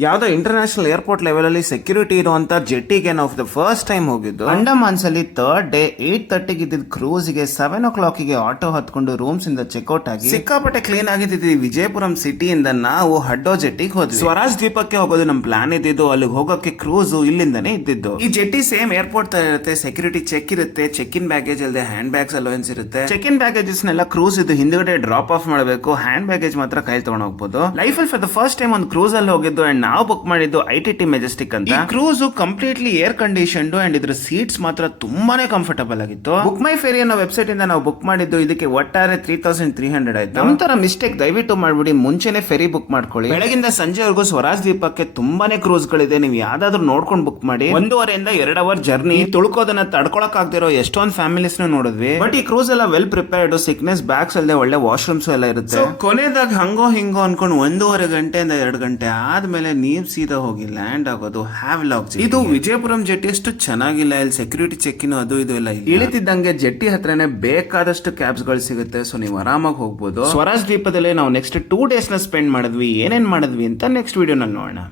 ಯಾವ್ದೋ international airport level ಅಲ್ಲಿ security ಇರುವಂತ ಜೆಟ್ಟಿಗೆ ನಾವು ಫಸ್ಟ್ ಟೈಮ್ ಹೋಗಿದ್ದು. ಅಂಡಮಾನ್ಸ್ ಅಲ್ಲಿ ಥರ್ಡ್ ಡೇ 8:30 ಇದ್ದಿದ್ ಕ್ರೂಸ್ ಗೆ 7 o'clock ಆಟೋ ಹತ್ಕೊಂಡು ರೂಮ್ಸ್ ಇಂದ ಚೆಕ್ಔಟ್ ಆಗಿ ಸಿಕ್ಕಾಪಟ್ಟೆ ಕ್ಲೀನ್ ಆಗಿದ್ದು ವಿಜಯಪುರಂ ಸಿಟಿಯಿಂದ ನಾವು ಹಡ್ಡೋ ಜೆಟ್ಟಿಗೆ ಹೋದ್ವಿ. ಸ್ವರಾಜ್ ದ್ವೀಪಕ್ಕೆ ಹೋಗೋದು ನಮ್ ಪ್ಲಾನ್ ಇದ್ದಿದ್ದು. ಅಲ್ಲಿಗೆ ಹೋಗೋಕೆ ಕ್ರೂಸ್ ಇಲ್ಲಿಂದಾನೇ ಇದ್ದಿದ್ದು. ಈ ಜೆಟ್ಟಿ ಸೇಮ್ ಏರ್ಪೋರ್ಟ್ ತರ ಇರುತ್ತೆ. ಸೆಕ್ಯೂರಿಟಿ ಚೆಕ್ ಇರುತ್ತೆ, ಚೆಕ್ ಇನ್ ಬ್ಯಾಗೇಜ್ ಅಲ್ಲದೆ ಹ್ಯಾಂಡ್ ಬ್ಯಾಗ್ಸ್ ಅಲೋವೆನ್ಸ್ ಇರುತ್ತೆ. ಚೆಕ್ ಇನ್ ಬ್ಯಾಗೇಜಸ್ ನೆಲ್ಲ ಕ್ರೂಸ್ ಇದು ಹಿಂದ್ಗಡೆ ಡ್ರಾಪ್ ಆಫ್ ಮಾಡಬೇಕು. ಹ್ಯಾಂಡ್ ಬ್ಯಾಗೇಜ್ ಮಾತ್ರ ಕೈ ತಗೊಂಡ್ ಹೋಗ್ಬೋದು. ಲೈಫ್ ಅಲ್ಲಿ ಫಾರ್ ದ ಫಸ್ಟ್ ಟೈಮ್ ಒಂದು ಕ್ರೂಸ್ ಅಲ್ಲಿ ಹೋಗಿದ್ದು. ಅಂಡ್ ನಾವು ಬುಕ್ ಮಾಡಿದ್ದು ITT ಮೆಜೆಸ್ಟಿಕ್ ಅಂತ. ಈ cruise completely air conditioned and ಇದ್ರ ಸೀಟ್ಸ್ ಮಾತ್ರ ತುಂಬಾನೇ ಕಂಫರ್ಟಬಲ್ ಆಗಿತ್ತು. ಬುಕ್ ಮೈ ಫೇರಿ ಅನ್ನೋ ವೆಬ್ಸೈಟ್ ಇಂದ ನಾವು ಬುಕ್ ಮಾಡಿದ್ದು. ಇದಕ್ಕೆ ಒಟ್ಟಾರೆ 3300 ಆಯ್ತು. ನಮ್ ತರ ಮಿಸ್ಟೇಕ್ ದಯವಿಟ್ಟು ಮಾಡ್ಬಿಡಿ, ಮುಂಚೆನೆ ಫೆರಿ ಬುಕ್ ಮಾಡ್ಕೊಳ್ಳಿ. ಬೆಳಗಿಂದ ಸಂಜೆವರೆಗೂ ಸ್ವರಾಜ್ ದ್ವೀಪಕ್ಕೆ ತುಂಬಾನೇ ಕ್ರೂಸ್ ಗಳಿದೆ. ನೀವು ಯಾವ್ದಾದ್ರು ನೋಡ್ಕೊಂಡು ಬುಕ್ ಮಾಡಿ. 1.5 ಇಂದ 2 ಅವರ್ ಜರ್ನಿ. ತುಳ್ಕೋದನ್ನ ತಡ್ಕೊಳಕ್ ಆಗದಿರೋ ಎಷ್ಟೊಂದು ಫ್ಯಾಮಿಲೀಸ್ ನೋಡಿದ್ವಿ. ಬಟ್ ಈ ಕ್ರೂಸ್ ಎಲ್ಲ ವೆಲ್ ಪ್ರಿಪೇರ್ಡ್. ಸಿಕ್ನೆಸ್ ಬ್ಯಾಗ್ಸ್ ಅಲ್ಲದೆ ಒಳ್ಳೆ ವಾಶ್ರೂಮ್ಸ್ ಎಲ್ಲ ಇರುತ್ತೆ. ಕೊನೆದಾಗ ಹಂಗೋ ಹಿಂಗೋ ಅನ್ಕೊಂಡು 1.5 ಗಂಟೆಯಿಂದ 2 ಗಂಟೆ ಆದ್ಮೇಲೆ ನೀವ್ ಸೀದಾ ಹೋಗಿ ಲ್ಯಾಂಡ್ ಆಗೋದು ಹ್ಯಾವ್ಲಾಕ್. ಇದು ವಿಜಯಪುರಂ ಜೆಟ್ಟಿ ಅಷ್ಟು ಚೆನ್ನಾಗಿಲ್ಲ. ಇಲ್ಲಿ ಸೆಕ್ಯೂರಿಟಿ ಚೆಕ್ ಇನ್ ಅದು ಇದು ಎಲ್ಲ ಇಳಿತಿದ್ದಂಗೆ ಜೆಟ್ಟಿ ಹತ್ರನೇ ಬೇಕಾದಷ್ಟು ಕ್ಯಾಬ್ಸ್ ಗಳು ಸಿಗುತ್ತೆ. ಸೊ ನೀವು ಆರಾಮಾಗಿ ಹೋಗ್ಬೋದು. ಸ್ವರಾಜ್ ದ್ವೀಪದಲ್ಲಿ ನಾವು ನೆಕ್ಸ್ಟ್ 2 days ನ ಸ್ಪೆಂಡ್ ಮಾಡಿದ್ವಿ. ಏನೇನ್ ಮಾಡಿದ್ವಿ ಅಂತ ನೆಕ್ಸ್ಟ್ ವಿಡಿಯೋನಲ್ಲಿ ನೋಡೋಣ.